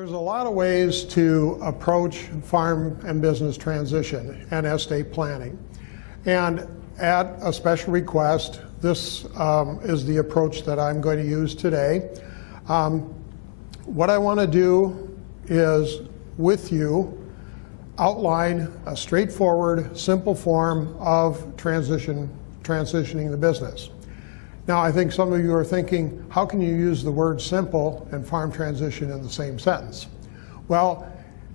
There's a lot of ways to approach farm and business transition and estate planning. And at a special request, this is the approach that I'm going to use today. What I want to do is, with you, outline a straightforward, simple form of transitioning the business. Now, I think some of you are thinking, how can you use the word simple and farm transition in the same sentence? Well,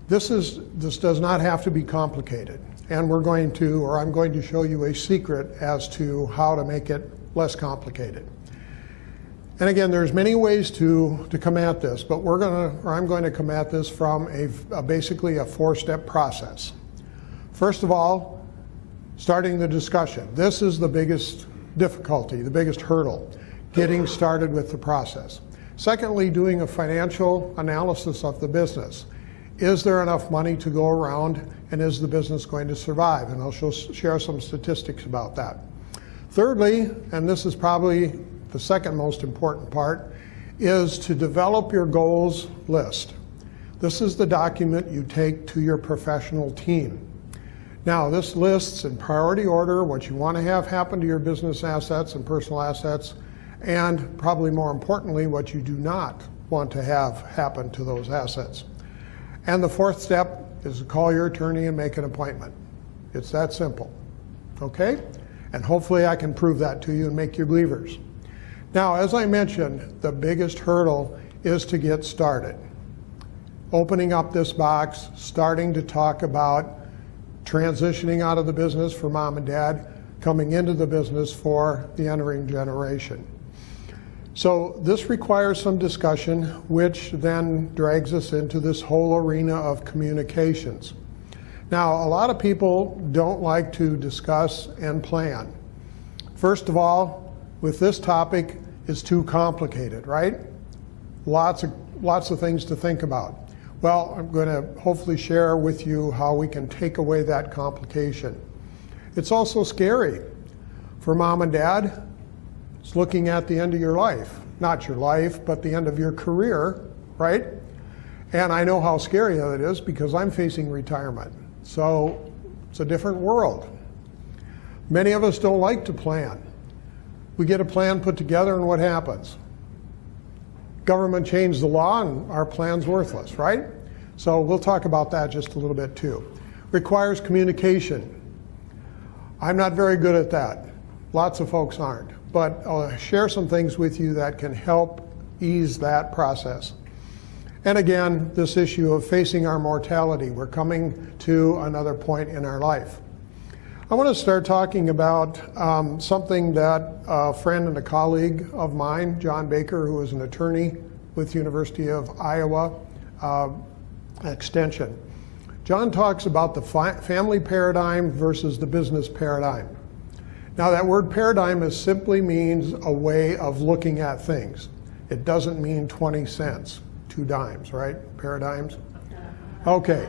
this does not have to be complicated. And I'm going to show you a secret as to how to make it less complicated. And again, there's many ways to come at this, but I'm going to come at this from basically a four-step process. First of all, starting the discussion. This is the biggest difficulty, the biggest hurdle, getting started with the process. Secondly, doing a financial analysis of the business. Is there enough money to go around, and is the business going to survive? And I'll share some statistics about that. Thirdly, and this is probably the second most important part, is to develop your goals list. This is the document you take to your professional team. Now, this lists in priority order what you want to have happen to your business assets and personal assets, and probably more importantly, what you do not want to have happen to those assets. And the fourth step is to call your attorney and make an appointment. It's that simple, okay? And hopefully I can prove that to you and make you believers. Now, as I mentioned, the biggest hurdle is to get started. Opening up this box, starting to talk about transitioning out of the business for mom and dad, coming into the business for the entering generation. So this requires some discussion, which then drags us into this whole arena of communications. Now, a lot of people don't like to discuss and plan. First of all, with this topic, it's too complicated, right? Lots of things to think about. Well, I'm going to hopefully share with you how we can take away that complication. It's also scary for mom and dad. It's looking at the end of your life. Not your life, but the end of your career, right? And I know how scary that is because I'm facing retirement. So it's a different world. Many of us don't like to plan. We get a plan put together and what happens? Government changed the law and our plan's worthless, right? So we'll talk about that just a little bit too. Requires communication. I'm not very good at that. Lots of folks aren't. But I'll share some things with you that can help ease that process. And again, this issue of facing our mortality. We're coming to another point in our life. I want to start talking about something that a friend and a colleague of mine, John Baker, who is an attorney with University of Iowa Extension. John talks about the family paradigm versus the business paradigm. Now, that word paradigm simply means a way of looking at things. It doesn't mean 20 cents, 2 dimes, right? Paradigms? Okay.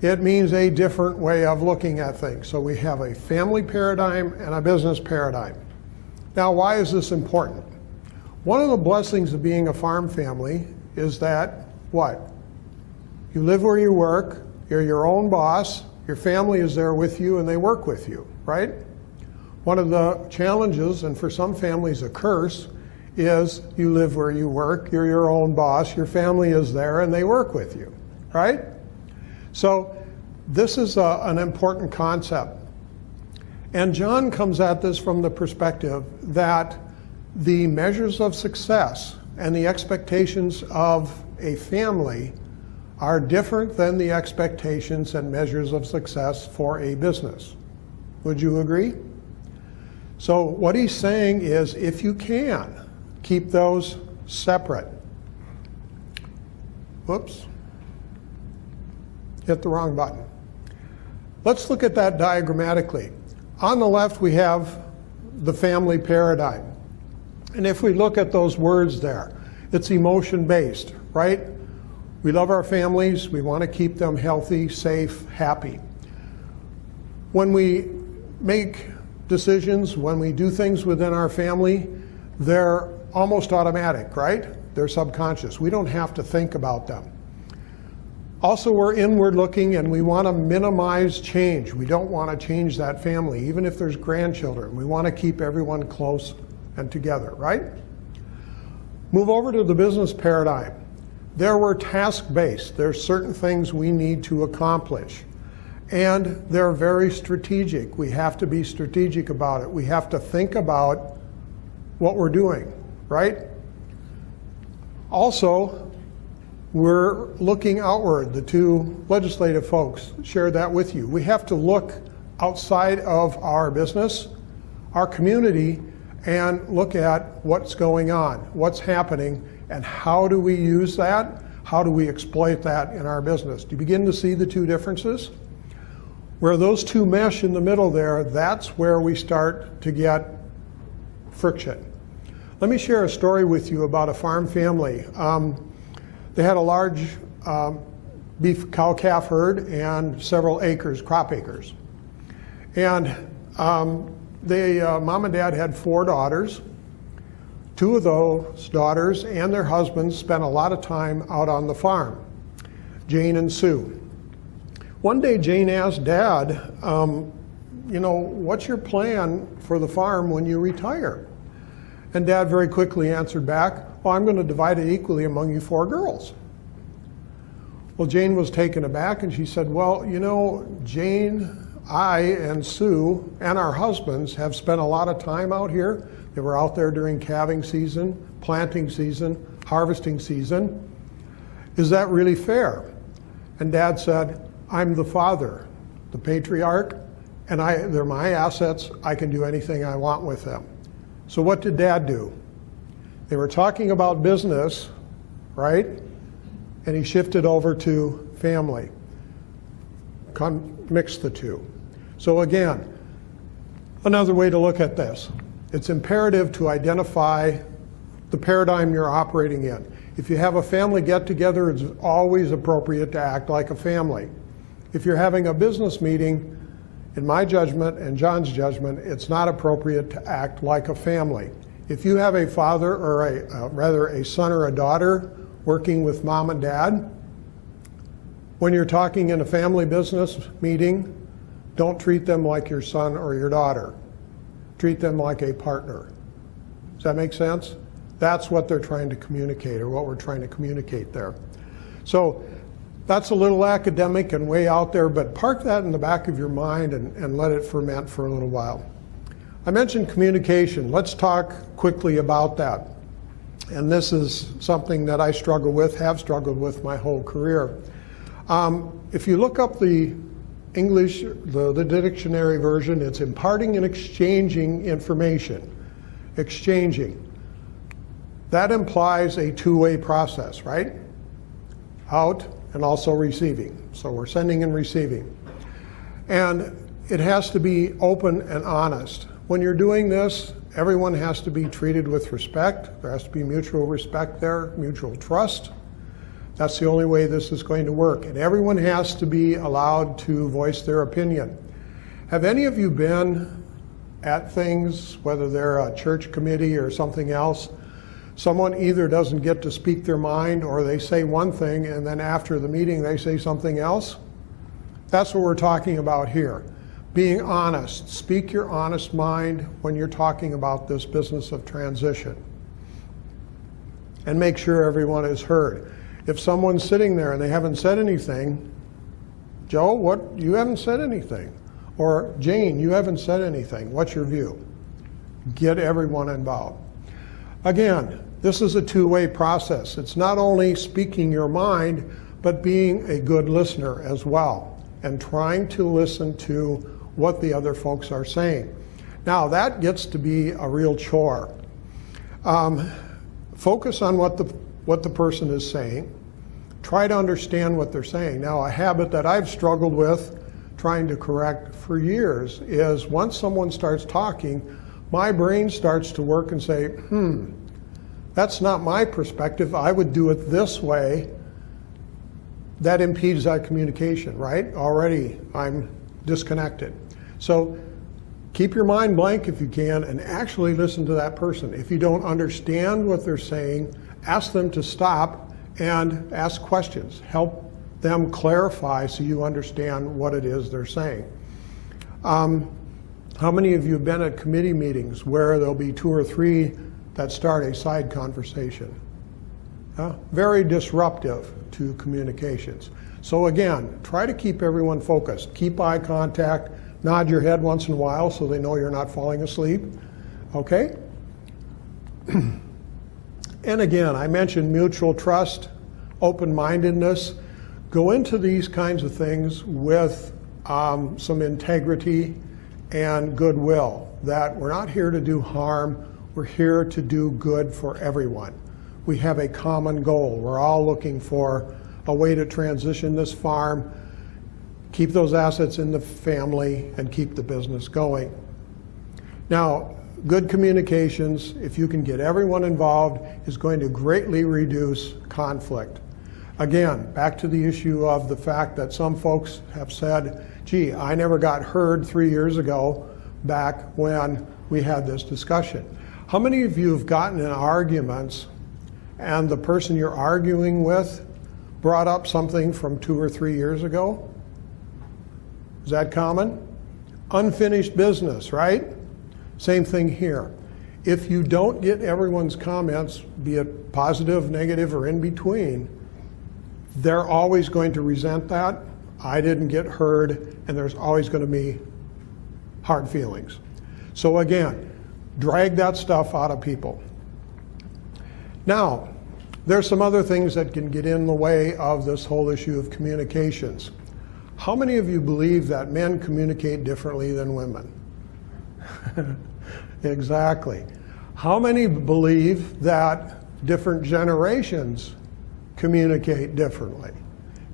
It means a different way of looking at things. So we have a family paradigm and a business paradigm. Now, why is this important? One of the blessings of being a farm family is that, what? You live where you work, you're your own boss, your family is there with you, and they work with you, right? One of the challenges, and for some families a curse, is you live where you work, you're your own boss, your family is there, and they work with you, right? So this is an important concept. And John comes at this from the perspective that the measures of success and the expectations of a family are different than the expectations and measures of success for a business. Would you agree? So what he's saying is, if you can, keep those separate. Whoops. Hit the wrong button. Let's look at that diagrammatically. On the left, we have the family paradigm. And if we look at those words there, it's emotion-based, right? We love our families. We want to keep them healthy, safe, happy. When we make decisions, when we do things within our family, they're almost automatic, right? They're subconscious. We don't have to think about them. Also, we're inward looking and we want to minimize change. We don't want to change that family, even if there's grandchildren. We want to keep everyone close and together, right? Move over to the business paradigm. There we're task-based. There's certain things we need to accomplish. And they're very strategic. We have to be strategic about it. We have to think about what we're doing, right? Also, we're looking outward. The two legislative folks shared that with you. We have to look outside of our business, our community, and look at what's going on, what's happening, and how do we use that? How do we exploit that in our business? Do you begin to see the two differences? Where those two mesh in the middle there, that's where we start to get friction. Let me share a story with you about a farm family. They had a large beef cow-calf herd and several acres, crop acres. And mom and dad had 4 daughters. 2 of those daughters and their husbands spent a lot of time out on the farm, Jane and Sue. One day Jane asked Dad, what's your plan for the farm when you retire? And Dad very quickly answered back, well, I'm going to divide it equally among you 4 girls. Well, Jane was taken aback and she said, well, Jane, I, and Sue, and our husbands have spent a lot of time out here. They were out there during calving season, planting season, harvesting season. Is that really fair? And Dad said, I'm the father, the patriarch, and they're my assets. I can do anything I want with them. So what did Dad do? They were talking about business, right? And he shifted over to family, mixed the two. So again, another way to look at this. It's imperative to identify the paradigm you're operating in. If you have a family get-together, it's always appropriate to act like a family. If you're having a business meeting, in my judgment and John's judgment, it's not appropriate to act like a family. If you have a father or a son or a daughter working with mom and dad, when you're talking in a family business meeting, don't treat them like your son or your daughter. Treat them like a partner. Does that make sense? That's what they're trying to communicate, or what we're trying to communicate there. So that's a little academic and way out there, but park that in the back of your mind and let it ferment for a little while. I mentioned communication. Let's talk quickly about that. And this is something that I struggle with, have struggled with my whole career. If you look up the English, the dictionary version, it's imparting and exchanging information. Exchanging. That implies a two-way process, right? Out and also receiving. So we're sending and receiving. And it has to be open and honest. When you're doing this, everyone has to be treated with respect. There has to be mutual respect there, mutual trust. That's the only way this is going to work. And everyone has to be allowed to voice their opinion. Have any of you been at things, whether they're a church committee or something else, someone either doesn't get to speak their mind or they say one thing and then after the meeting they say something else? That's what we're talking about here. Being honest. Speak your honest mind when you're talking about this business of transition. And make sure everyone is heard. If someone's sitting there and they haven't said anything, Joe, you haven't said anything. Or Jane, you haven't said anything. What's your view? Get everyone involved. Again, this is a two-way process. It's not only speaking your mind, but being a good listener as well, and trying to listen to what the other folks are saying. Now, that gets to be a real chore. Focus on what the person is saying. Try to understand what they're saying. Now, a habit that I've struggled with trying to correct for years is once someone starts talking, my brain starts to work and say, that's not my perspective. I would do it this way. That impedes that communication, right? Already I'm disconnected. So keep your mind blank if you can and actually listen to that person. If you don't understand what they're saying, ask them to stop and ask questions. Help them clarify so you understand what it is they're saying. How many of you have been at committee meetings where there'll be 2 or 3 that start a side conversation? Very disruptive to communications. So again, try to keep everyone focused. Keep eye contact, nod your head once in a while so they know you're not falling asleep. Okay? And again, I mentioned mutual trust, open-mindedness. Go into these kinds of things with some integrity and goodwill, that we're not here to do harm, we're here to do good for everyone. We have a common goal. We're all looking for a way to transition this farm, keep those assets in the family, and keep the business going. Now, good communications, if you can get everyone involved, is going to greatly reduce conflict. Again, back to the issue of the fact that some folks have said, gee, I never got heard 3 years ago back when we had this discussion. How many of you have gotten in arguments and the person you're arguing with brought up something from 2 or 3 years ago? Is that common? Unfinished business, right? Same thing here. If you don't get everyone's comments, be it positive, negative, or in between, they're always going to resent that. I didn't get heard, and there's always going to be hard feelings. So again, drag that stuff out of people. Now, there's some other things that can get in the way of this whole issue of communications. How many of you believe that men communicate differently than women? Exactly. How many believe that different generations communicate differently?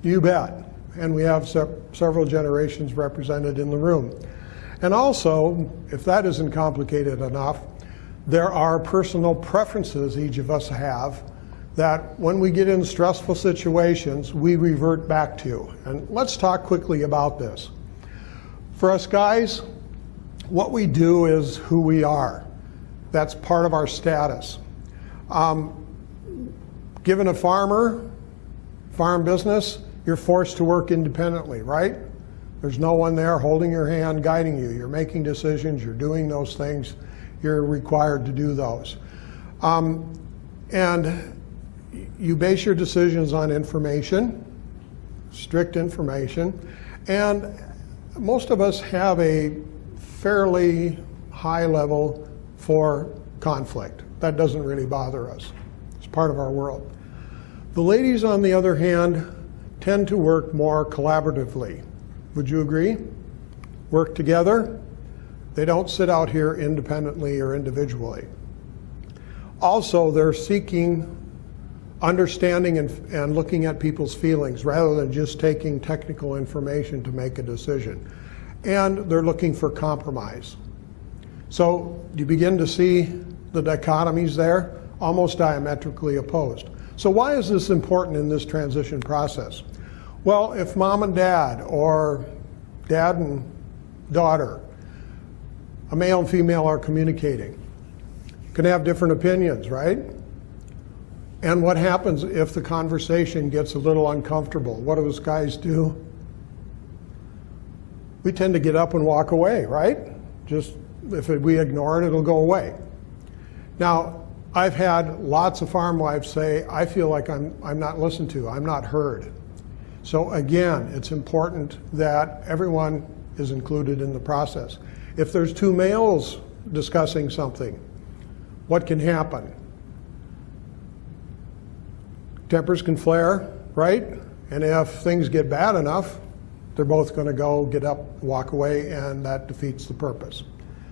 You bet. And we have several generations represented in the room. And also, if that isn't complicated enough, there are personal preferences each of us have that when we get in stressful situations, we revert back to. And let's talk quickly about this. For us guys, what we do is who we are. That's part of our status. Given a farm business, you're forced to work independently, right? There's no one there holding your hand, guiding you. You're making decisions, you're doing those things, you're required to do those. And you base your decisions on information, strict information, and most of us have a fairly high level for conflict. That doesn't really bother us. It's part of our world. The ladies, on the other hand, tend to work more collaboratively. Would you agree? Work together. They don't sit out here independently or individually. Also, they're seeking understanding and looking at people's feelings rather than just taking technical information to make a decision. And they're looking for compromise. So you begin to see the dichotomies there, almost diametrically opposed. So why is this important in this transition process? Well, if mom and dad, or dad and daughter, a male and female are communicating, can have different opinions, right? And what happens if the conversation gets a little uncomfortable? What do us guys do? We tend to get up and walk away, right? Just if we ignore it, it'll go away. Now, I've had lots of farm wives say, I feel like I'm not listened to, I'm not heard. So again, it's important that everyone is included in the process. If there's 2 males discussing something, what can happen? Tempers can flare, right? And if things get bad enough, they're both going to go, get up, walk away, and that defeats the purpose.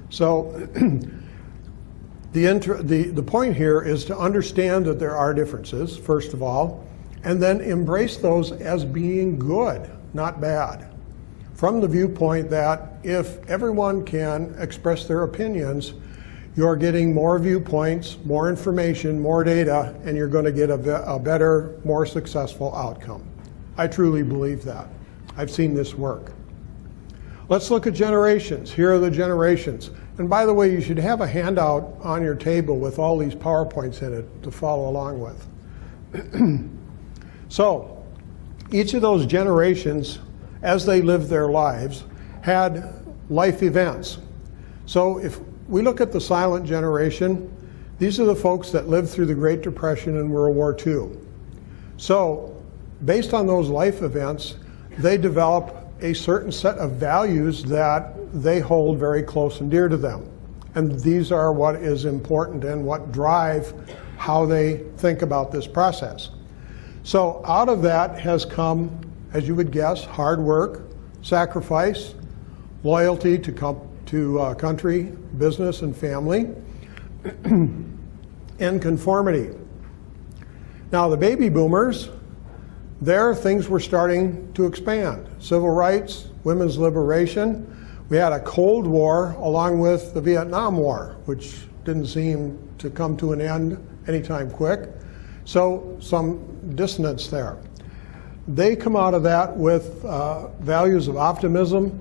So the point here is to understand that there are differences, first of all, and then embrace those as being good, not bad. From the viewpoint that if everyone can express their opinions, you're getting more viewpoints, more information, more data, and you're going to get a better, more successful outcome. I truly believe that. I've seen this work. Let's look at generations. Here are the generations. And by the way, you should have a handout on your table with all these PowerPoints in it to follow along with. So, each of those generations, as they lived their lives, had life events. So if we look at the silent generation, these are the folks that lived through the Great Depression and World War II. So based on those life events, they develop a certain set of values that they hold very close and dear to them. And these are what is important and what drive how they think about this process. So out of that has come, as you would guess, hard work, sacrifice, loyalty to country, business, and family, and conformity. Now the baby boomers, there things were starting to expand. Civil rights, women's liberation. We had a Cold War along with the Vietnam War, which didn't seem to come to an end anytime quick. So some dissonance there. They come out of that with values of optimism,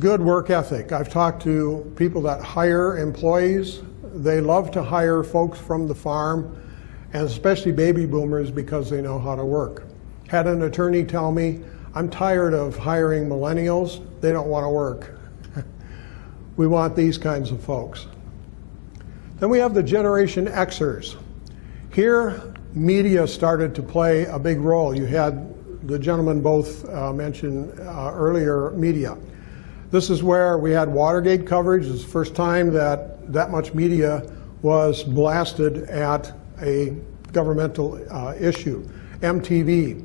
good work ethic. I've talked to people that hire employees. They love to hire folks from the farm, and especially baby boomers, because they know how to work. Had an attorney tell me, I'm tired of hiring millennials. They don't want to work. We want these kinds of folks. Then we have the Generation Xers. Here, media started to play a big role. You had the gentlemen both mention earlier media. This is where we had Watergate coverage. It's the first time that that much media was blasted at a governmental issue. MTV.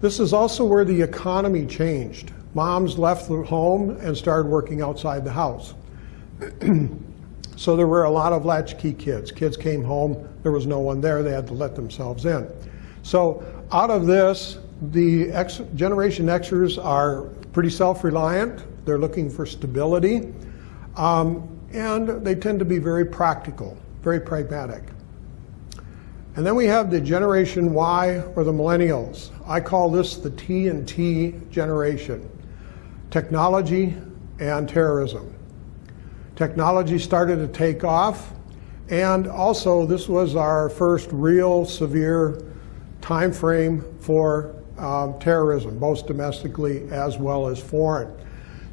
This is also where the economy changed. Moms left the home and started working outside the house. So there were a lot of latchkey kids. Kids came home, there was no one there, they had to let themselves in. So out of this, the Generation Xers are pretty self-reliant. They're looking for stability, and they tend to be very practical, very pragmatic. And then we have the Generation Y, or the Millennials. I call this the T&T generation. Technology and terrorism. Technology started to take off, and also this was our first real severe time frame for terrorism, both domestically as well as foreign.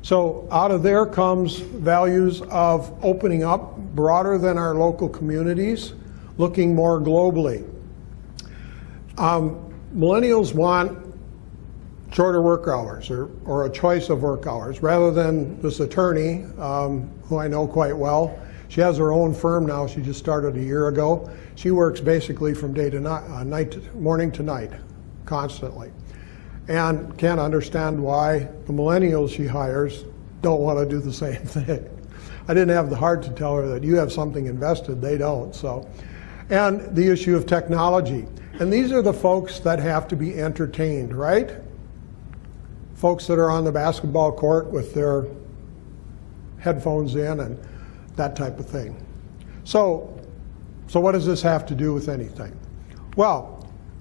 So out of there comes values of opening up broader than our local communities, looking more globally. Millennials want shorter work hours, or a choice of work hours, rather than this attorney, who I know quite well. She has her own firm now. She just started a year ago. She works basically from day to night, morning to night, constantly. And can't understand why the millennials she hires don't want to do the same thing. I didn't have the heart to tell her that you have something invested, they don't. So, and the issue of technology. And these are the folks that have to be entertained, right? Folks that are on the basketball court with their headphones in and that type of thing. So what does this have to do with anything? Well,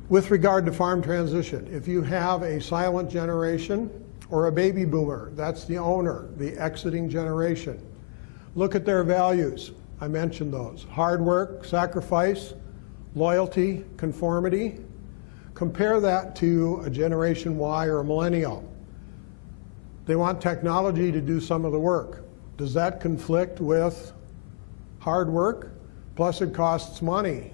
with regard to farm transition, if you have a silent generation or a baby boomer, that's the owner, the exiting generation. Look at their values. I mentioned those. Hard work, sacrifice, loyalty, conformity. Compare that to a Generation Y or a millennial. They want technology to do some of the work. Does that conflict with hard work? Plus it costs money.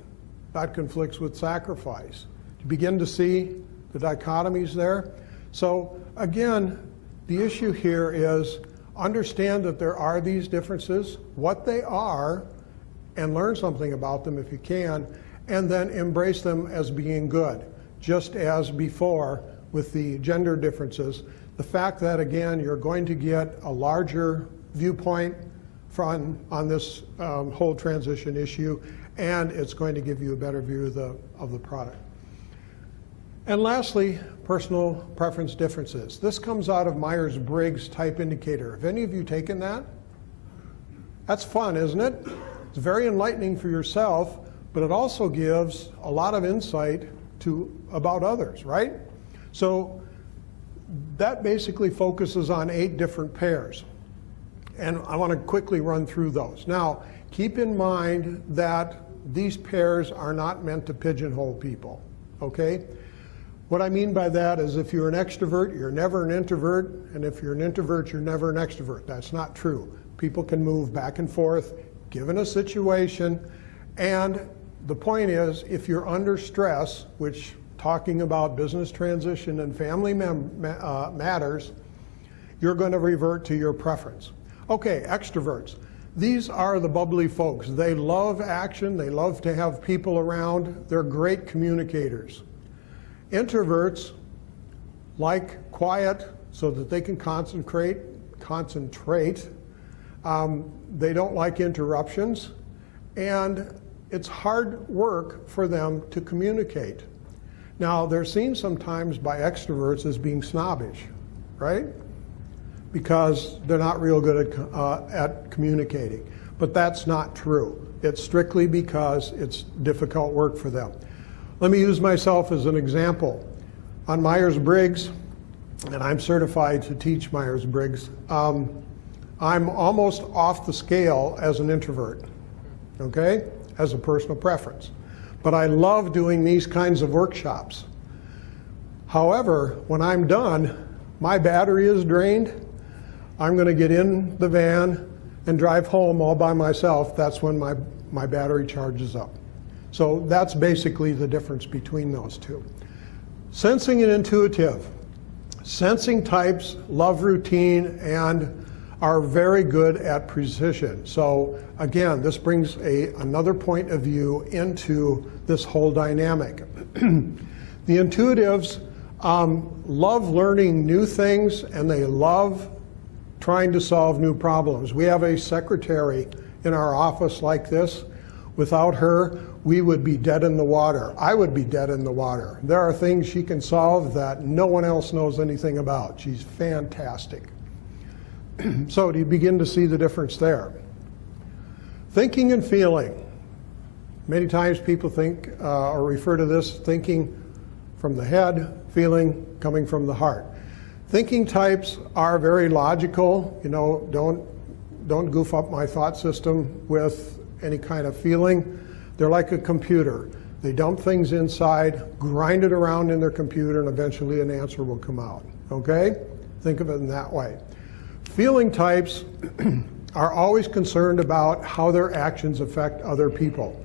That conflicts with sacrifice. You begin to see the dichotomies there. So again, the issue here is understand that there are these differences, what they are, and learn something about them if you can, and then embrace them as being good, just as before with the gender differences. The fact that, again, you're going to get a larger viewpoint on this whole transition issue, and it's going to give you a better view of the product. And lastly, personal preference differences. This comes out of Myers-Briggs type indicator. Have any of you taken that? That's fun, isn't it? It's very enlightening for yourself, but it also gives a lot of insight about others, right? So that basically focuses on 8 different pairs. And I want to quickly run through those. Now, keep in mind that these pairs are not meant to pigeonhole people, okay? What I mean by that is if you're an extrovert, you're never an introvert, and if you're an introvert, you're never an extrovert. That's not true. People can move back and forth given a situation, and the point is, if you're under stress, which talking about business transition and family matters, you're going to revert to your preference. Okay, extroverts. These are the bubbly folks. They love action. They love to have people around. They're great communicators. Introverts like quiet so that they can concentrate. They don't like interruptions. And it's hard work for them to communicate. Now, they're seen sometimes by extroverts as being snobbish, right? Because they're not real good at communicating. But that's not true. It's strictly because it's difficult work for them. Let me use myself as an example. On Myers-Briggs, and I'm certified to teach Myers-Briggs, I'm almost off the scale as an introvert, okay, as a personal preference. But I love doing these kinds of workshops. However, when I'm done, my battery is drained. I'm going to get in the van and drive home all by myself. That's when my battery charges up. So that's basically the difference between those two. Sensing and intuitive. Sensing types love routine and are very good at precision. So again, this brings another point of view into this whole dynamic. The intuitives love learning new things, and they love trying to solve new problems. We have a secretary in our office like this. Without her, we would be dead in the water. I would be dead in the water. There are things she can solve that no one else knows anything about. She's fantastic. So do you begin to see the difference there? Thinking and feeling. Many times people think or refer to this thinking from the head, feeling coming from the heart. Thinking types are very logical. You know, don't goof up my thought system with any kind of feeling. They're like a computer. They dump things inside, grind it around in their computer, and eventually an answer will come out. Okay? Think of it in that way. Feeling types are always concerned about how their actions affect other people.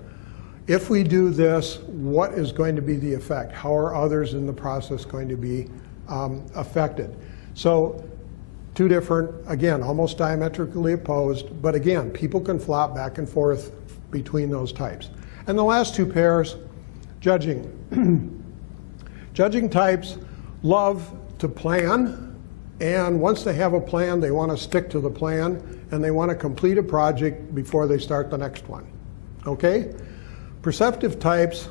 If we do this, what is going to be the effect? How are others in the process going to be affected? So two different, again, almost diametrically opposed, but again, people can flop back and forth between those types. And the last two pairs, judging. Judging types love to plan, and once they have a plan, they want to stick to the plan, and they want to complete a project before they start the next one. Okay? Perceptive types,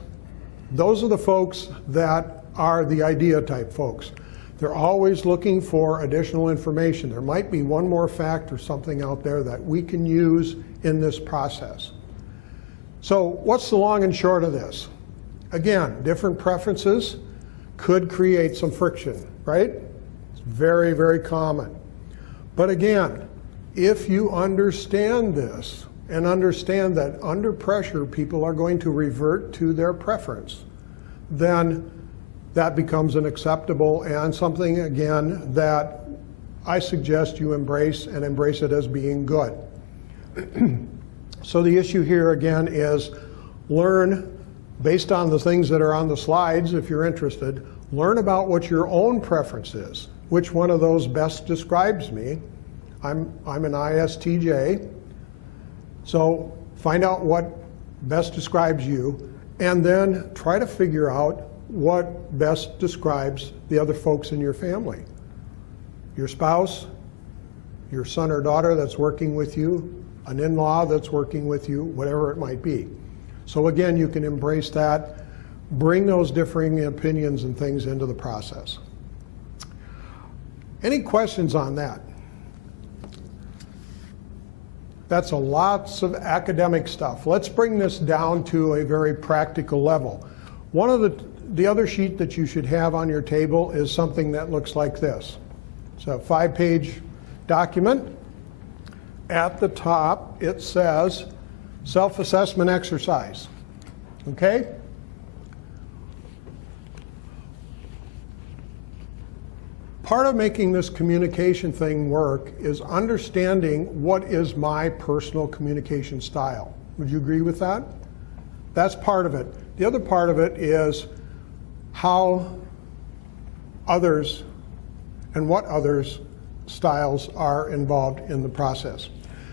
those are the folks that are the idea type folks. They're always looking for additional information. There might be one more fact or something out there that we can use in this process. So what's the long and short of this? Again, different preferences could create some friction, right? It's very, very common. But again, if you understand this and understand that under pressure people are going to revert to their preference, then that becomes an acceptable and something, again, that I suggest you embrace and embrace it as being good. So the issue here, again, is learn, based on the things that are on the slides, if you're interested, learn about what your own preference is. Which one of those best describes me? I'm an ISTJ. So find out what best describes you, and then try to figure out what best describes the other folks in your family. Your spouse, your son or daughter that's working with you, an in-law that's working with you, whatever it might be. So again, you can embrace that, bring those differing opinions and things into the process. Any questions on that? That's lots of academic stuff. Let's bring this down to a very practical level. One of the other sheet that you should have on your table is something that looks like this. It's a 5-page document. At the top, it says self-assessment exercise. Okay? part of making this communication thing work is understanding what is my personal communication style. Would you agree with that? That's part of it. The other part of it is how others and what others' styles are involved in the process.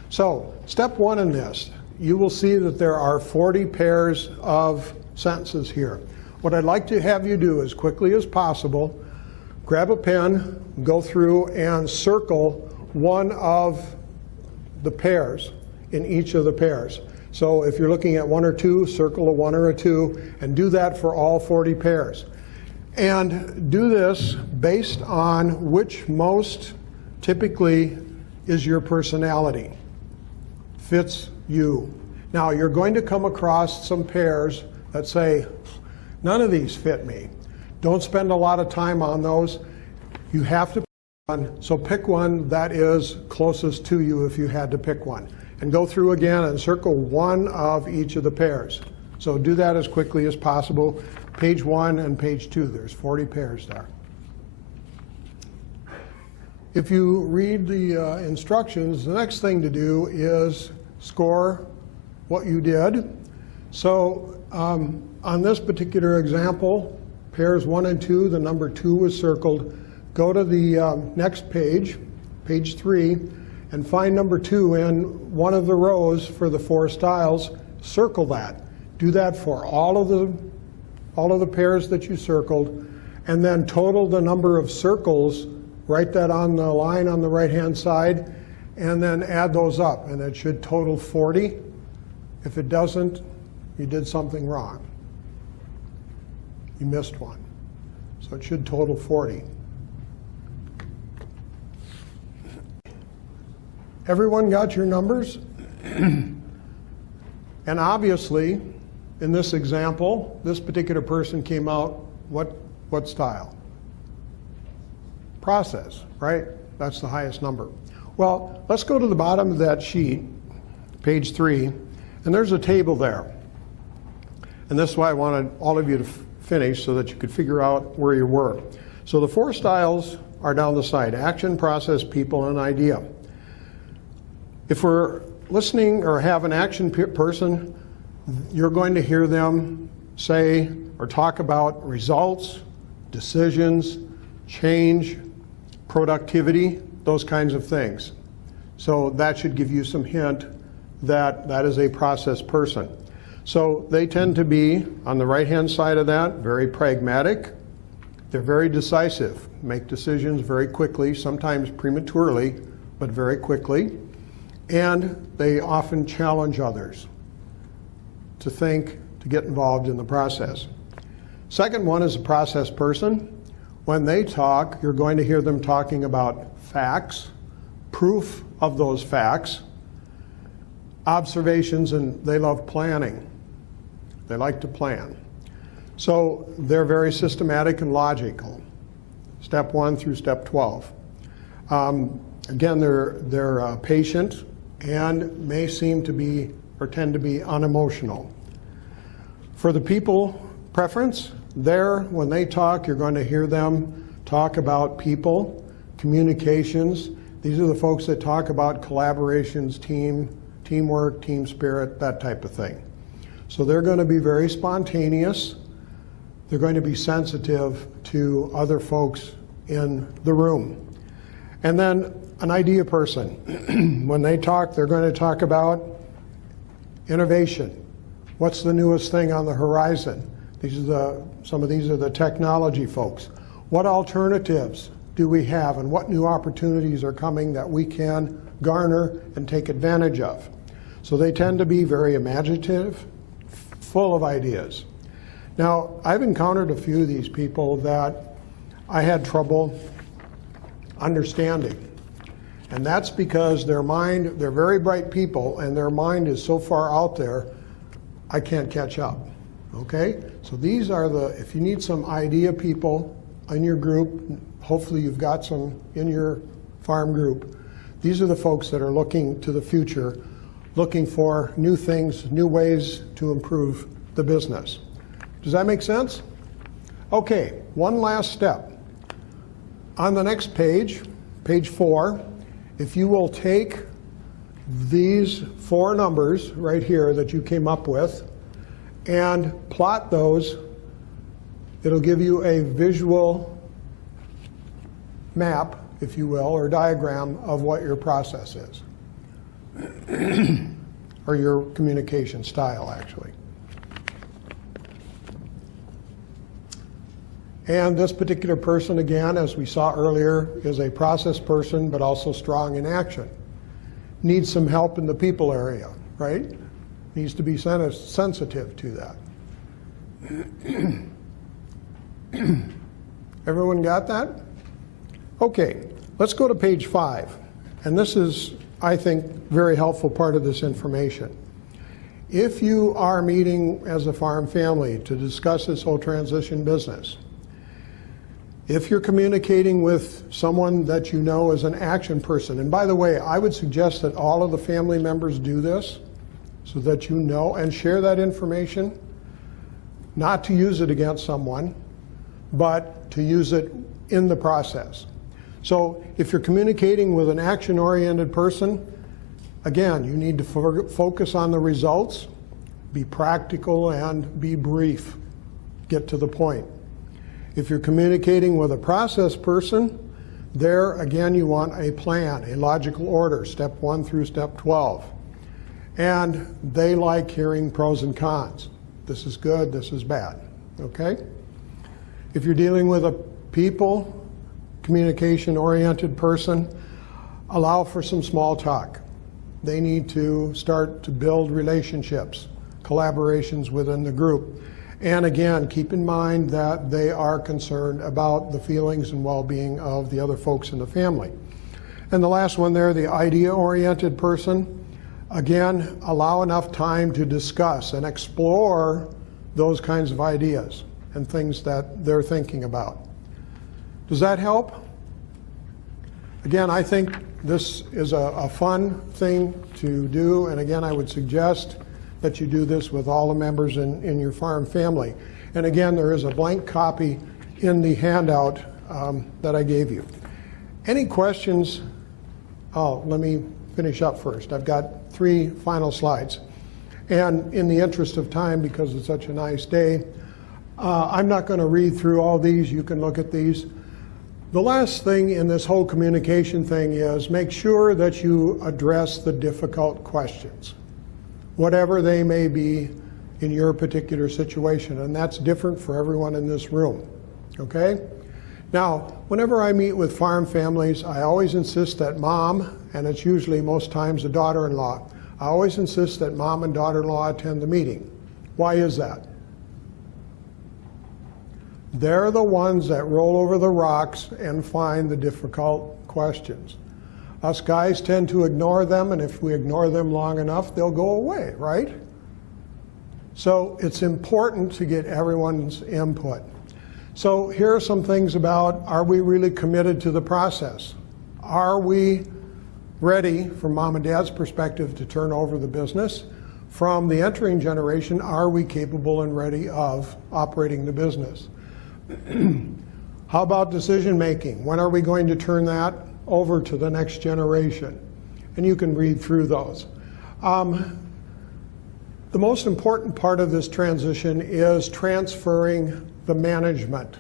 So, step one in this, you will see that there are 40 pairs of sentences here. What I'd like to have you do as quickly as possible, grab a pen, go through and circle one of the pairs in each of the pairs. So if you're looking at one or two, circle a one or a two, and do that for all 40 pairs. And do this based on which most typically is your personality, fits you. Now you're going to come across some pairs that say, none of these fit me. Don't spend a lot of time on those. You have to pick one, so pick one that is closest to you if you had to pick one. And go through again and circle one of each of the pairs. So do that as quickly as possible. Page 1 and page 2, there's 40 pairs there. If you read the instructions, the next thing to do is score what you did. So on this particular example, pairs 1 and 2, the number 2 was circled. Go to the next page, page 3, and find number 2 in one of the rows for the 4 styles. Circle that. Do that for all of the pairs that you circled, and then total the number of circles. Write that on the line on the right-hand side, and then add those up, and it should total 40. If it doesn't, you did something wrong. You missed one. So it should total 40. Everyone got your numbers? And obviously, in this example, this particular person came out, what style? Process, right? That's the highest number. Well, let's go to the bottom of that sheet, page 3, and there's a table there. And this is why I wanted all of you to finish so that you could figure out where you were. So the 4 styles are down the side: action, process, people, and idea. If we're listening or have an action person, you're going to hear them say or talk about results, decisions, change, productivity, those kinds of things. So that should give you some hint that that is a process person. So they tend to be, on the right-hand side of that, very pragmatic. They're very decisive, make decisions very quickly, sometimes prematurely, but very quickly. And they often challenge others to think, to get involved in the process. Second one is a process person. When they talk, you're going to hear them talking about facts, proof of those facts, observations, and they love planning. They like to plan. So they're very systematic and logical, step 1 through step 12. Again, they're patient and may seem to be or tend to be unemotional. For the people preference, when they talk, you're going to hear them talk about people, communications. These are the folks that talk about collaborations, teamwork, team spirit, that type of thing. So they're going to be very spontaneous. They're going to be sensitive to other folks in the room. And then an idea person. When they talk, they're going to talk about innovation. What's the newest thing on the horizon? Some of these are the technology folks. What alternatives do we have, and what new opportunities are coming that we can garner and take advantage of? So they tend to be very imaginative, full of ideas. Now, I've encountered a few of these people that I had trouble understanding. And that's because they're very bright people, and their mind is so far out there, I can't catch up. Okay? So these are if you need some idea people in your group, hopefully you've got some in your farm group. These are the folks that are looking to the future, looking for new things, new ways to improve the business. Does that make sense? Okay, one last step. On the next page, page 4, if you will take these 4 numbers right here that you came up with and plot those, it'll give you a visual map, if you will, or diagram of what your process is, or your communication style, actually. And this particular person, again, as we saw earlier, is a process person, but also strong in action. Needs some help in the people area, right? Needs to be sensitive to that. Everyone got that? Okay, let's go to page 5. And this is, I think, very helpful part of this information. If you are meeting as a farm family to discuss this whole transition business, if you're communicating with someone that you know is an action person, and by the way, I would suggest that all of the family members do this so that you know and share that information, not to use it against someone, but to use it in the process. So if you're communicating with an action-oriented person, again, you need to focus on the results, be practical, and be brief. Get to the point. If you're communicating with a process person, there again you want a plan, a logical order, step 1 through step 12. And they like hearing pros and cons. This is good, this is bad, okay? If you're dealing with a people, communication-oriented person, allow for some small talk. They need to start to build relationships, collaborations within the group. And again, keep in mind that they are concerned about the feelings and well-being of the other folks in the family. And the last one there, the idea-oriented person, again, allow enough time to discuss and explore those kinds of ideas and things that they're thinking about. Does that help? Again, I think this is a fun thing to do, and again, I would suggest that you do this with all the members in your farm family. And again, there is a blank copy in the handout that I gave you. Any questions? Oh, let me finish up first. I've got 3 final slides. And in the interest of time, because it's such a nice day, I'm not going to read through all these. You can look at these. The last thing in this whole communication thing is make sure that you address the difficult questions, whatever they may be in your particular situation, and that's different for everyone in this room, okay? Now, whenever I meet with farm families, I always insist that mom, and it's usually most times a daughter-in-law, I always insist that mom and daughter-in-law attend the meeting. Why is that? They're the ones that roll over the rocks and find the difficult questions. Us guys tend to ignore them, and if we ignore them long enough, they'll go away, right? So it's important to get everyone's input. So here are some things about, are we really committed to the process? Are we ready, from mom and dad's perspective, to turn over the business? From the entering generation, are we capable and ready of operating the business? How about decision making? When are we going to turn that over to the next generation? And you can read through those. The most important part of this transition is transferring the management,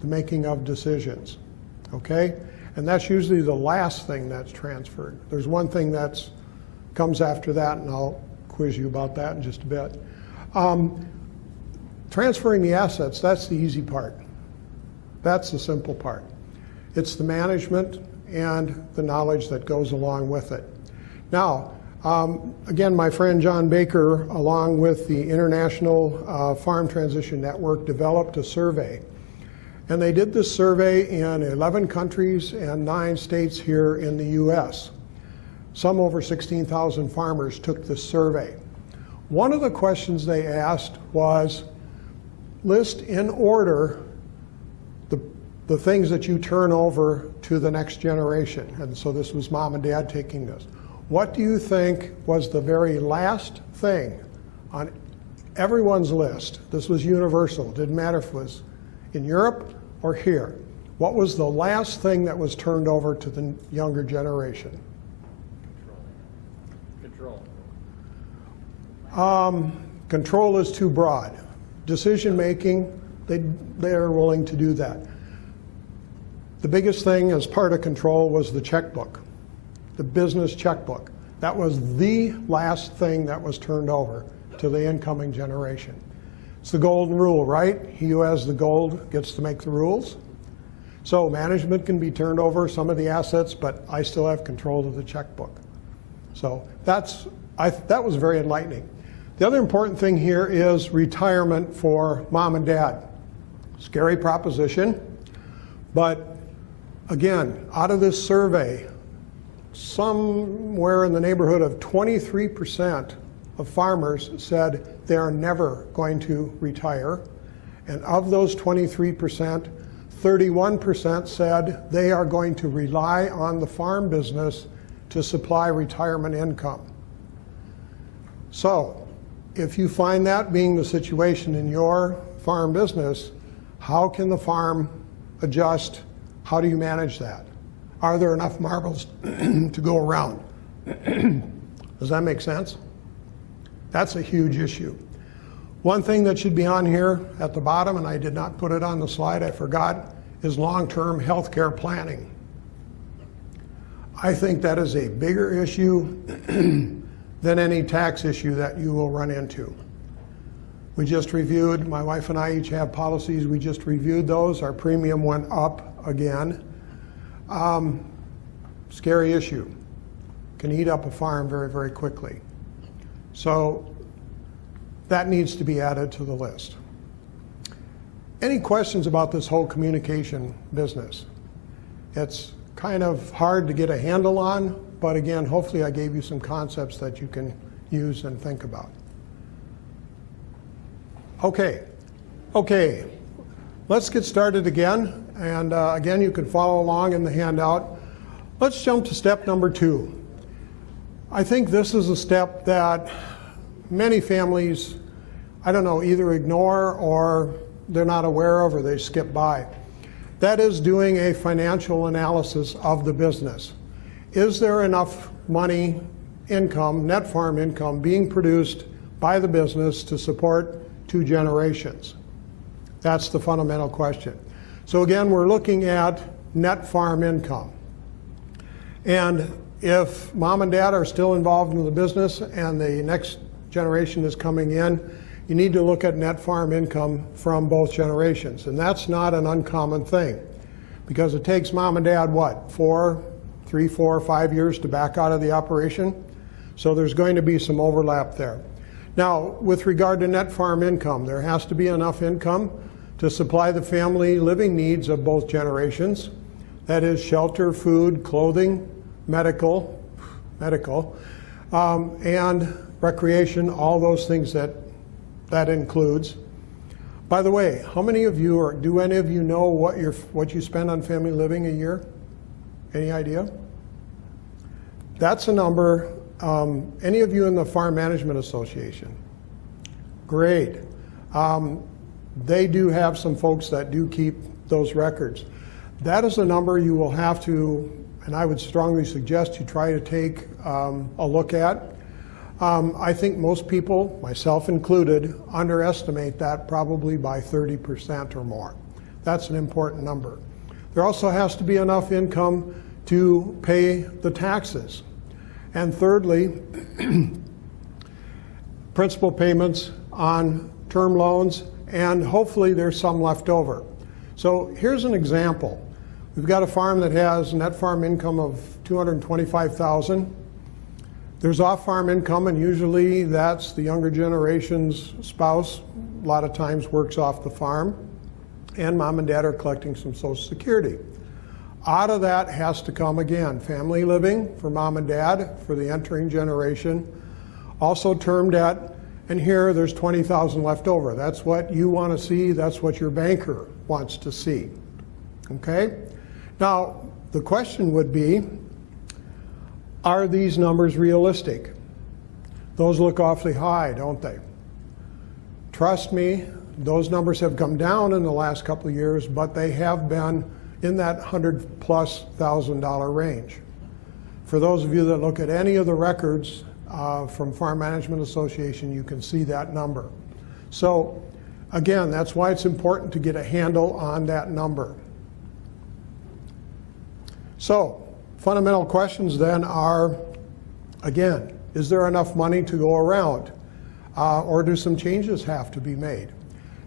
the making of decisions, okay? And that's usually the last thing that's transferred. There's one thing that comes after that, and I'll quiz you about that in just a bit. Transferring the assets, that's the easy part. That's the simple part. It's the management and the knowledge that goes along with it. Now, again, my friend John Baker, along with the International Farm Transition Network, developed a survey. And they did this survey in 11 countries and 9 states here in the US. Some over 16,000 farmers took this survey. One of the questions they asked was, list in order the things that you turn over to the next generation. And so this was mom and dad taking this. What do you think was the very last thing on everyone's list? This was universal. Didn't matter if it was in Europe or here. What was the last thing that was turned over to the younger generation? Control. Control is too broad. Decision making, they are willing to do that. The biggest thing as part of control was the checkbook, the business checkbook. That was the last thing that was turned over to the incoming generation. It's the golden rule, right? He who has the gold gets to make the rules. So management can be turned over some of the assets, but I still have control of the checkbook. So that was very enlightening. The other important thing here is retirement for mom and dad. Scary proposition, but again, out of this survey, somewhere in the neighborhood of 23% of farmers said they are never going to retire. And of those 23%, 31% said they are going to rely on the farm business to supply retirement income. So, if you find that being the situation in your farm business, how can the farm adjust? How do you manage that? Are there enough marbles to go around? Does that make sense? That's a huge issue. One thing that should be on here at the bottom, and I did not put it on the slide, I forgot, is long-term health care planning. I think that is a bigger issue than any tax issue that you will run into. We just reviewed, my wife and I each have policies, we just reviewed those. Our premium went up again. Scary issue. Can eat up a farm very, very quickly. So that needs to be added to the list. Any questions about this whole communication business? It's kind of hard to get a handle on, but again, hopefully I gave you some concepts that you can use and think about. Okay, let's get started again. And again, you can follow along in the handout. Let's jump to step number 2. I think this is a step that many families, I don't know, either ignore or they're not aware of or they skip by. That is doing a financial analysis of the business. Is there enough money, income, net farm income being produced by the business to support 2 generations? That's the fundamental question. So again, we're looking at net farm income. And if mom and dad are still involved in the business and the next generation is coming in, you need to look at net farm income from both generations. And that's not an uncommon thing because it takes mom and dad, what, 3, 4, 5 years to back out of the operation? So there's going to be some overlap there. Now, with regard to net farm income, there has to be enough income to supply the family living needs of both generations. That is shelter, food, clothing, medical, and recreation, all those things that includes. By the way, how many of you, or do any of you know what you spend on family living a year? Any idea? That's a number. Any of you in the Farm Management Association? Great. They do have some folks that do keep those records. That is a number you will have to, and I would strongly suggest you try to take a look at. I think most people, myself included, underestimate that probably by 30% or more. That's an important number. There also has to be enough income to pay the taxes. And thirdly, principal payments on term loans, and hopefully there's some left over. So here's an example. We've got a farm that has net farm income of $225,000. There's off-farm income, and usually that's the younger generation's spouse. A lot of times works off the farm, and mom and dad are collecting some Social Security. Out of that has to come, again, family living for mom and dad for the entering generation, also term debt, and here there's $20,000 left over. That's what you want to see, that's what your banker wants to see. Okay? Now, the question would be, are these numbers realistic? Those look awfully high, don't they? Trust me, those numbers have come down in the last couple of years, but they have been in that $100,000+ range. For those of you that look at any of the records from Farm Management Association, you can see that number. So again, that's why it's important to get a handle on that number. So fundamental questions then are, again, is there enough money to go around? Or do some changes have to be made?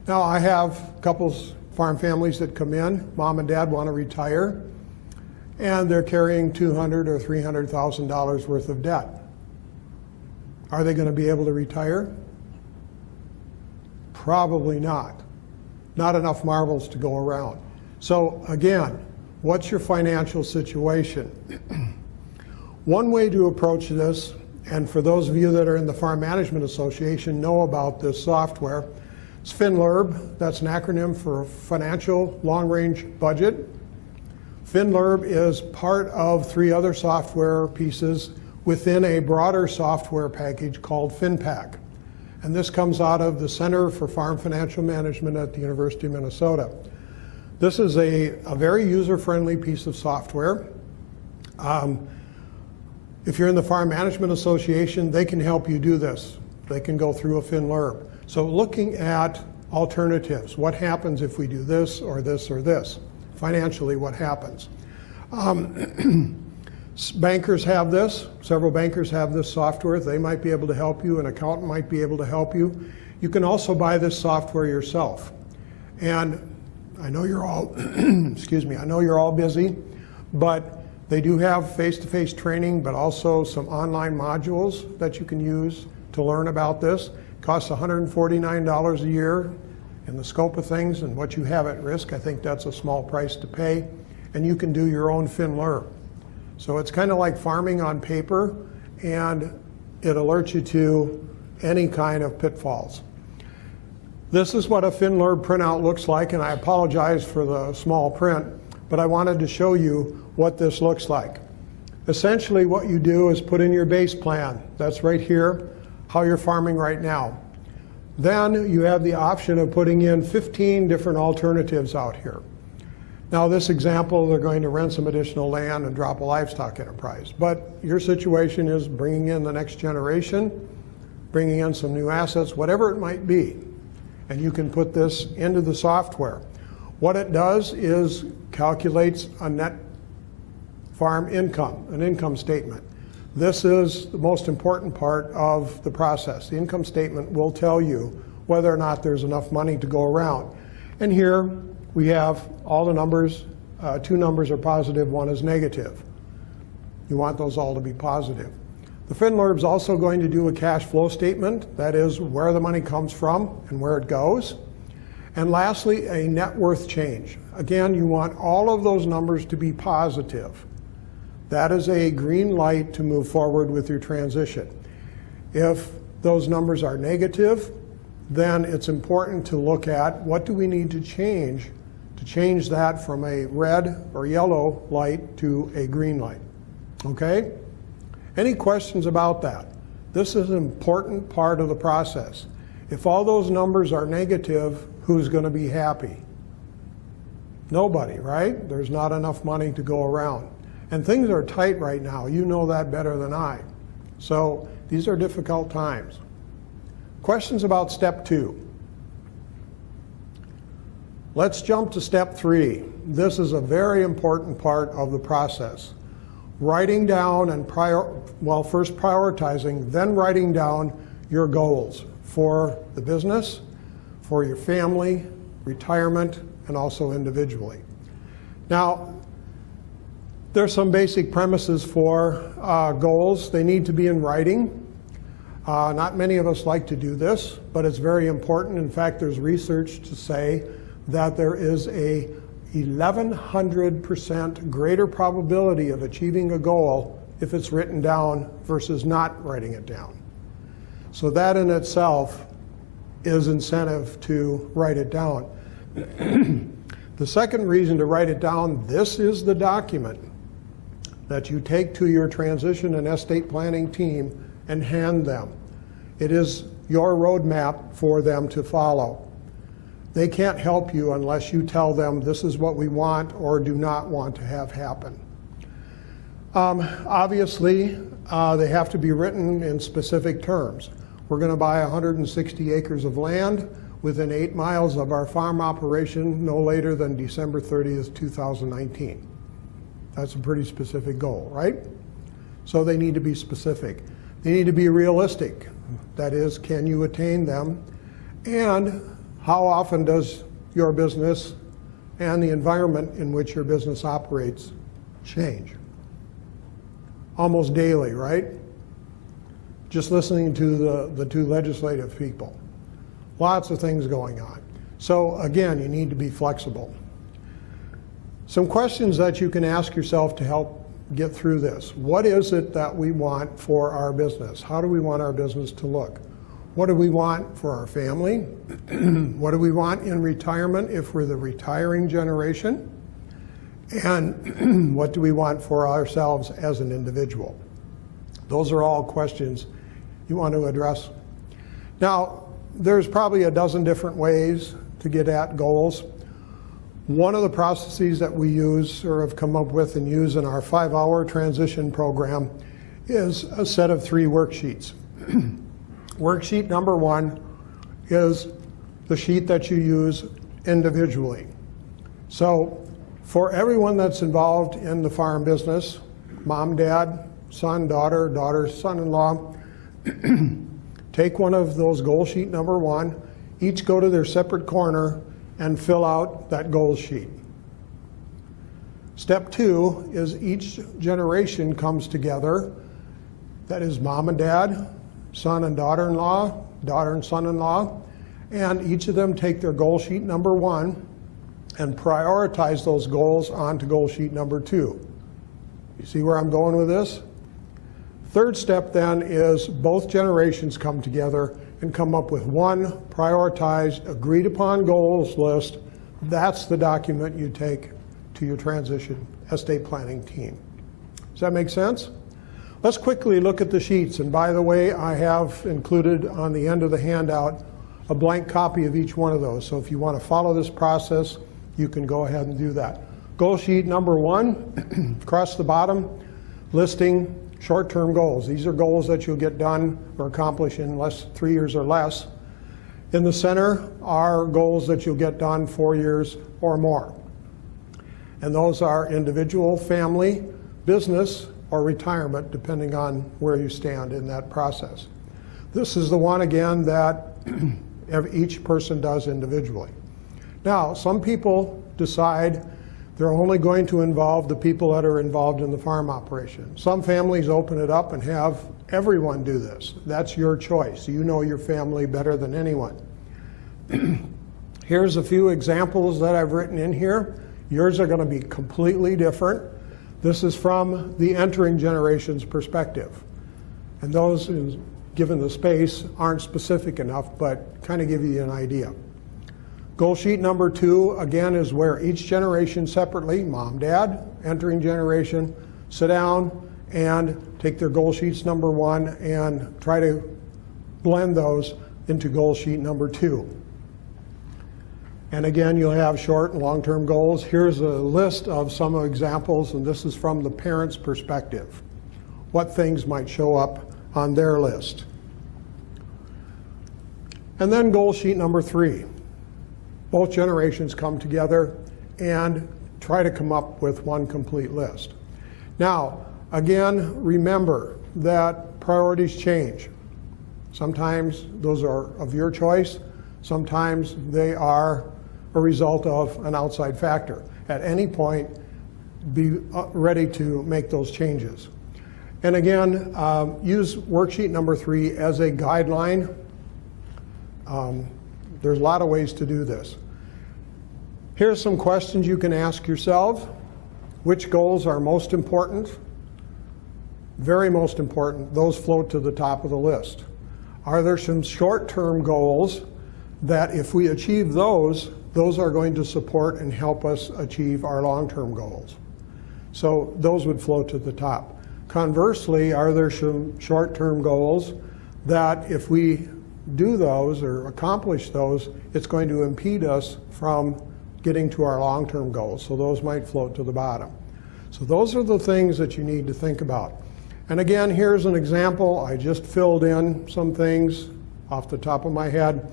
Now, I have couples, farm families that come in, mom and dad want to retire, and they're carrying $200,000 or $300,000 worth of debt. Are they going to be able to retire? Probably not. Not enough marbles to go around. So again, what's your financial situation? One way to approach this, and for those of you that are in the Farm Management Association know about this software, it's FinLurb. That's an acronym for Financial Long-Range Budget. FinLurb is part of 3 other software pieces within a broader software package called FinPack. And this comes out of the Center for Farm Financial Management at the University of Minnesota. This is a very user-friendly piece of software. If you're in the Farm Management Association, they can help you do this. They can go through a FinLurb. So looking at alternatives, what happens if we do this or this or this? Financially, what happens? Bankers have this. Several bankers have this software. They might be able to help you. An accountant might be able to help you. You can also buy this software yourself. And I know you're all, excuse me, I know you're all busy, but they do have face-to-face training, but also some online modules that you can use to learn about this. It costs $149 a year. In the scope of things and what you have at risk, I think that's a small price to pay. And you can do your own FinLurb. So it's kind of like farming on paper, and it alerts you to any kind of pitfalls. This is what a FinLurb printout looks like, and I apologize for the small print, but I wanted to show you what this looks like. Essentially what you do is put in your base plan. That's right here, how you're farming right now. Then you have the option of putting in 15 different alternatives out here. Now this example, they're going to rent some additional land and drop a livestock enterprise. But your situation is bringing in the next generation, bringing in some new assets, whatever it might be. And you can put this into the software. What it does is calculates a net farm income, an income statement. This is the most important part of the process. The income statement will tell you whether or not there's enough money to go around. And here we have all the numbers. 2 numbers are positive, 1 is negative. You want those all to be positive. The FinLurb is also going to do a cash flow statement. That is where the money comes from and where it goes. And lastly, a net worth change. Again, you want all of those numbers to be positive. That is a green light to move forward with your transition. If those numbers are negative, then it's important to look at what do we need to change that from a red or yellow light to a green light. Okay? Any questions about that? This is an important part of the process. If all those numbers are negative, who's going to be happy? Nobody, right? There's not enough money to go around. And things are tight right now. You know that better than I. So these are difficult times. Questions about step 2? Let's jump to step 3. This is a very important part of the process. Writing down and first prioritizing, then writing down your goals for the business, for your family, retirement, and also individually. Now, there's some basic premises for goals. They need to be in writing. Not many of us like to do this, but it's very important. In fact, there's research to say that there is a 1,100% greater probability of achieving a goal if it's written down versus not writing it down. So that in itself is incentive to write it down. The second reason to write it down, this is the document that you take to your transition and estate planning team and hand them. It is your roadmap for them to follow. They can't help you unless you tell them this is what we want or do not want to have happen. Obviously, they have to be written in specific terms. We're going to buy 160 acres of land within 8 miles of our farm operation no later than December 30th, 2019. That's a pretty specific goal, right? So they need to be specific. They need to be realistic. That is, can you attain them? And how often does your business and the environment in which your business operates change? Almost daily, right? Just listening to the two legislative people. Lots of things going on. So again, you need to be flexible. Some questions that you can ask yourself to help get through this. What is it that we want for our business? How do we want our business to look? What do we want for our family? What do we want in retirement if we're the retiring generation? And what do we want for ourselves as an individual? Those are all questions you want to address. Now, there's probably a dozen different ways to get at goals. One of the processes that we use or have come up with and use in our 5-hour transition program is a set of 3 worksheets. Worksheet number 1 is the sheet that you use individually. So for everyone that's involved in the farm business, mom, dad, son, daughter, daughter, son-in-law, take one of those goal sheet number 1, each go to their separate corner and fill out that goal sheet. Step 2 is each generation comes together. That is mom and dad, son and daughter-in-law, daughter and son-in-law, and each of them take their goal sheet number 1 and prioritize those goals onto goal sheet number 2. You see where I'm going with this? Third step then is both generations come together and come up with one prioritized, agreed upon goals list. That's the document you take to your transition estate planning team. Does that make sense? Let's quickly look at the sheets. And by the way, I have included on the end of the handout a blank copy of each one of those. So if you want to follow this process, you can go ahead and do that. Goal sheet number 1, across the bottom, listing short-term goals. These are goals that you'll get done or accomplish in 3 years or less. In the center are goals that you'll get done 4 years or more. And those are individual, family, business, or retirement, depending on where you stand in that process. This is the one, again, that each person does individually. Now, some people decide they're only going to involve the people that are involved in the farm operation. Some families open it up and have everyone do this. That's your choice. You know your family better than anyone. Here's a few examples that I've written in here. Yours are going to be completely different. This is from the entering generation's perspective. And those, given the space, aren't specific enough, but kind of give you an idea. Goal sheet number 2, again, is where each generation separately, mom, dad, entering generation, sit down and take their goal sheets number 1 and try to blend those into goal sheet number 2. And again, you'll have short and long-term goals. Here's a list of some examples, and this is from the parent's perspective. What things might show up on their list. And then goal sheet number 3. Both generations come together and try to come up with one complete list. Now, again, remember that priorities change. Sometimes those are of your choice. Sometimes they are a result of an outside factor. At any point, be ready to make those changes. And again, use worksheet number 3 as a guideline. There's a lot of ways to do this. Here's some questions you can ask yourself. Which goals are most important? Very most important. Those float to the top of the list. Are there some short-term goals that if we achieve those are going to support and help us achieve our long-term goals? So those would float to the top. Conversely, are there some short-term goals that if we do those or accomplish those, it's going to impede us from getting to our long-term goals. So those might float to the bottom. So those are the things that you need to think about. And again, here's an example. I just filled in some things off the top of my head.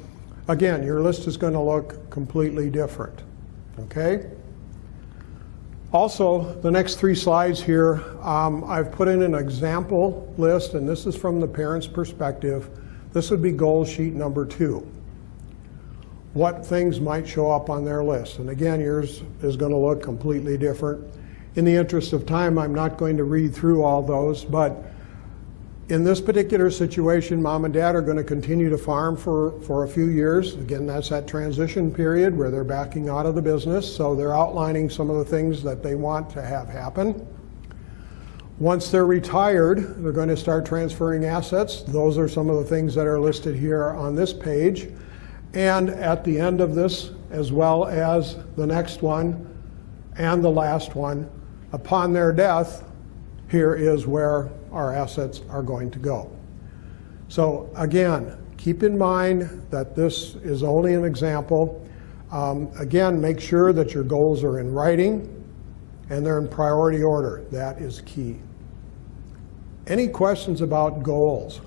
Again, your list is going to look completely different. Okay? Also, the next 3 slides here, I've put in an example list, and this is from the parent's perspective. This would be goal sheet number 2. What things might show up on their list. And again, yours is going to look completely different. In the interest of time, I'm not going to read through all those, but in this particular situation, mom and dad are going to continue to farm for a few years. Again, that's that transition period where they're backing out of the business, so they're outlining some of the things that they want to have happen. Once they're retired, they're going to start transferring assets. Those are some of the things that are listed here on this page. And at the end of this, as well as the next one and the last one, upon their death, here is where our assets are going to go. So again, keep in mind that this is only an example. Again, make sure that your goals are in writing and they're in priority order. That is key. Any questions about goals?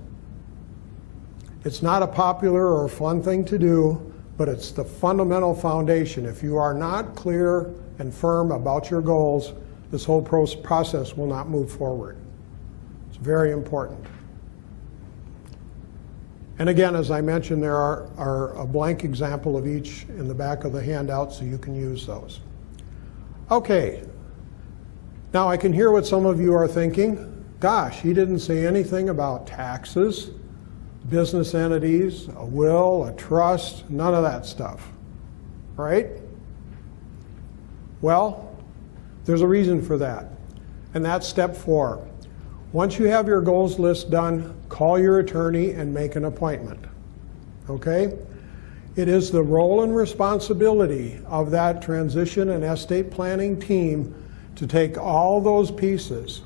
It's not a popular or fun thing to do, but it's the fundamental foundation. If you are not clear and firm about your goals, this whole process will not move forward. It's very important. And again, as I mentioned, there are a blank example of each in the back of the handout, so you can use those. Okay. Now I can hear what some of you are thinking. Gosh, he didn't say anything about taxes, business entities, a will, a trust, none of that stuff, right? Well, there's a reason for that, and that's step 4. Once you have your goals list done, call your attorney and make an appointment, okay? It is the role and responsibility of that transition and estate planning team to take all those pieces,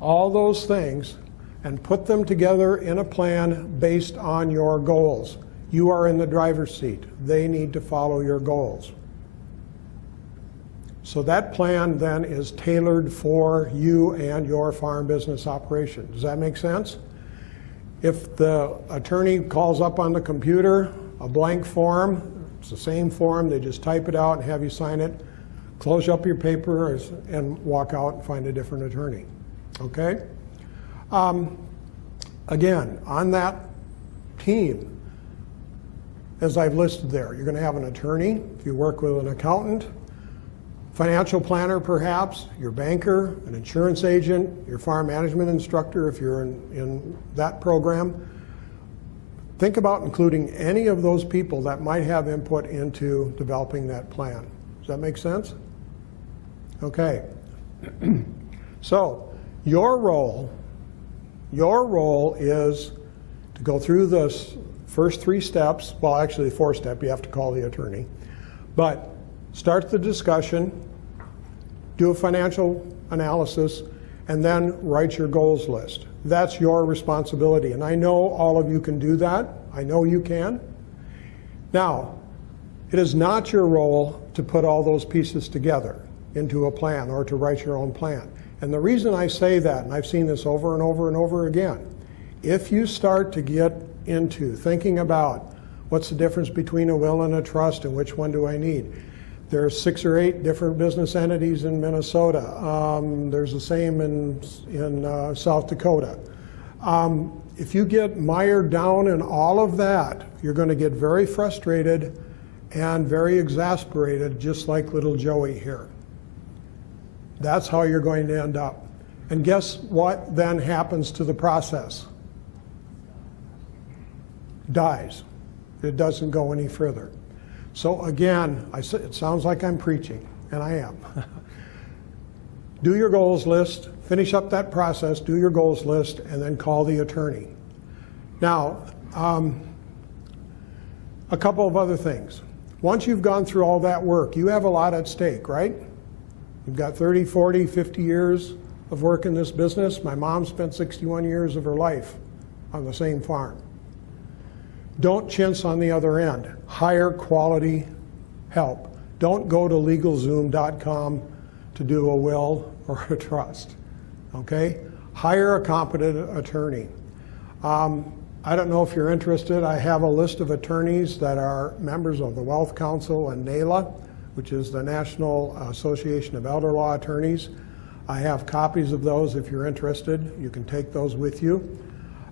all those things, and put them together in a plan based on your goals. You are in the driver's seat. They need to follow your goals. So that plan then is tailored for you and your farm business operation. Does that make sense? If the attorney calls up on the computer a blank form, it's the same form, they just type it out and have you sign it, close up your paper and walk out and find a different attorney. Okay? Again, on that team, as I've listed there, you're going to have an attorney, if you work with an accountant, financial planner perhaps, your banker, an insurance agent, your farm management instructor if you're in that program. Think about including any of those people that might have input into developing that plan. Does that make sense? Okay. So your role is to go through the first 3 steps, well actually the 4th step, you have to call the attorney, but start the discussion, do a financial analysis, and then write your goals list. That's your responsibility, and I know all of you can do that. I know you can. Now, it is not your role to put all those pieces together into a plan or to write your own plan. And the reason I say that, and I've seen this over and over and over again, if you start to get into thinking about what's the difference between a will and a trust and which one do I need, there's 6 or 8 different business entities in Minnesota. There's the same in South Dakota. If you get mired down in all of that, you're going to get very frustrated and very exasperated, just like little Joey here. That's how you're going to end up. And guess what then happens to the process? Dies. It doesn't go any further. So again, it sounds like I'm preaching, and I am. Do your goals list, finish up that process, do your goals list, and then call the attorney. Now, a couple of other things. Once you've gone through all that work, you have a lot at stake, right? You've got 30, 40, 50 years of work in this business. My mom spent 61 years of her life on the same farm. Don't chintz on the other end. Hire quality help. Don't go to LegalZoom.com to do a will or a trust, okay? Hire a competent attorney. I don't know if you're interested. I have a list of attorneys that are members of the Wealth Council and NALA, which is the National Association of Elder Law Attorneys. I have copies of those if you're interested. You can take those with you.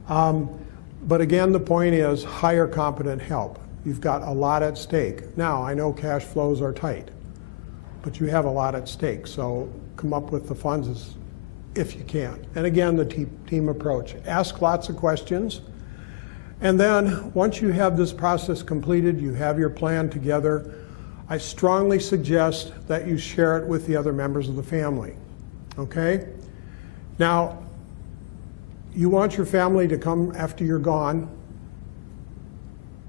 But again, the point is hire competent help. You've got a lot at stake. Now, I know cash flows are tight, but you have a lot at stake. So come up with the funds if you can. And again, the team approach. Ask lots of questions. And then once you have this process completed, you have your plan together, I strongly suggest that you share it with the other members of the family, okay? Now, you want your family to come after you're gone,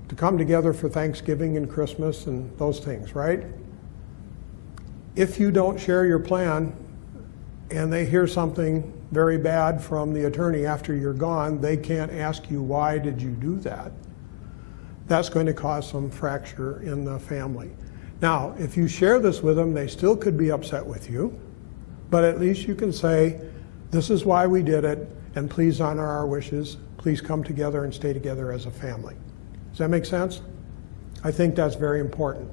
to come together for Thanksgiving and Christmas and those things, right? If you don't share your plan and they hear something very bad from the attorney after you're gone, they can't ask you, why did you do that? That's going to cause some fracture in the family. Now, if you share this with them, they still could be upset with you, but at least you can say, this is why we did it, and please honor our wishes. Please come together and stay together as a family. Does that make sense? I think that's very important.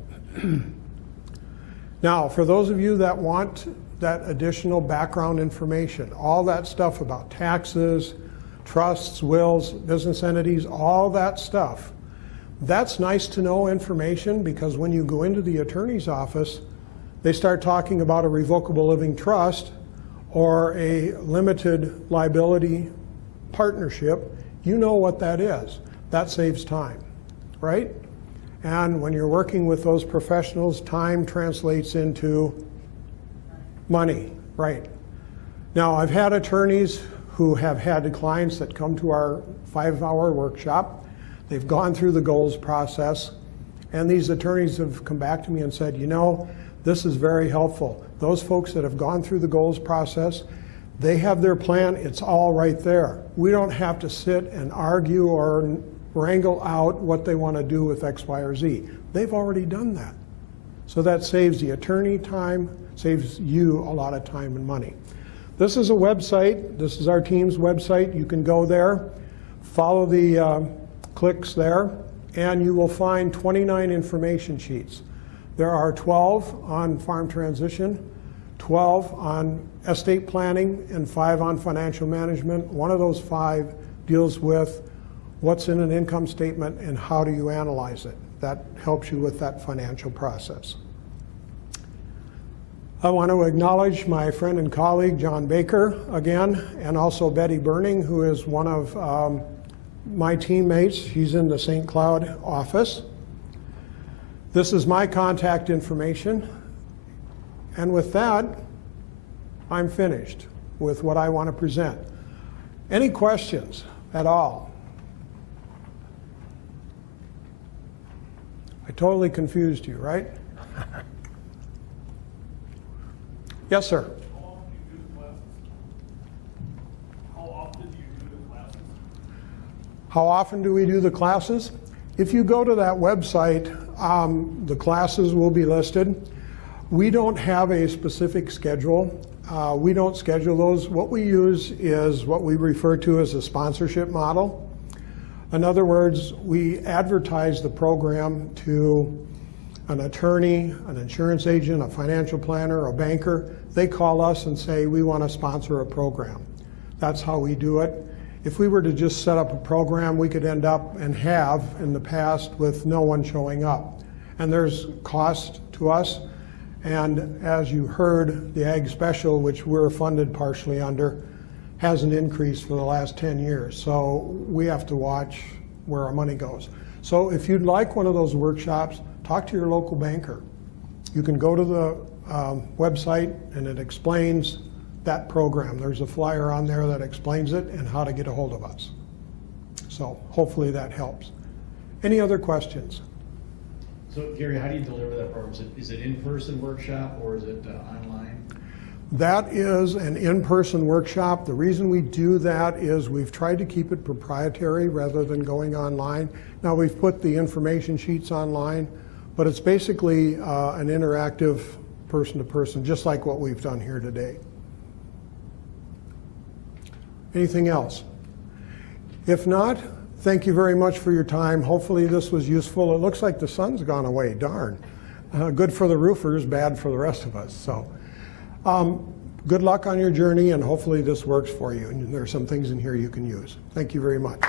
Now, for those of you that want that additional background information, all that stuff about taxes, trusts, wills, business entities, all that stuff, that's nice to know information, because when you go into the attorney's office, they start talking about a revocable living trust or a limited liability partnership. You know what that is. That saves time, right? And when you're working with those professionals, time translates into money, right? Now, I've had attorneys who have had clients that come to our 5-hour workshop. They've gone through the goals process, and these attorneys have come back to me and said, you know, this is very helpful. Those folks that have gone through the goals process, they have their plan, it's all right there. We don't have to sit and argue or wrangle out what they want to do with X, Y, or Z. They've already done that. So that saves the attorney time, saves you a lot of time and money. This is a website. This is our team's website. You can go there, follow the clicks there, and you will find 29 information sheets. There are 12 on farm transition, 12 on estate planning, and 5 on financial management. One of those 5 deals with what's in an income statement and how do you analyze it. That helps you with that financial process. I want to acknowledge my friend and colleague, John Baker, again, and also Betty Burning, who is one of my teammates. She's in the St. Cloud office. This is my contact information. And with that, I'm finished with what I want to present. Any questions at all? I totally confused you, right? Yes, sir. How often do you do the classes? How often do we do the classes? If you go to that website, the classes will be listed. We don't have a specific schedule. We don't schedule those. What we use is what we refer to as a sponsorship model. In other words, we advertise the program to an attorney, an insurance agent, a financial planner, a banker. They call us and say, we want to sponsor a program. That's how we do it. If we were to just set up a program, we could end up, and have in the past, with no one showing up. And there's cost to us. And as you heard, the Ag Special, which we're funded partially under, hasn't increased for the last 10 years. So we have to watch where our money goes. So if you'd like one of those workshops, talk to your local banker. You can go to the website and it explains that program. There's a flyer on there that explains it and how to get a hold of us. So hopefully that helps. Any other questions? So Gary, how do you deliver that program? Is it in-person workshop or is it online? That is an in-person workshop. The reason we do that is we've tried to keep it proprietary rather than going online. Now we've put the information sheets online, but it's basically an interactive person-to-person, just like what we've done here today. Anything else? If not, thank you very much for your time. Hopefully this was useful. It looks like the sun's gone away, darn. Good for the roofers, bad for the rest of us. So, good luck on your journey, and hopefully this works for you. And there are some things in here you can use. Thank you very much.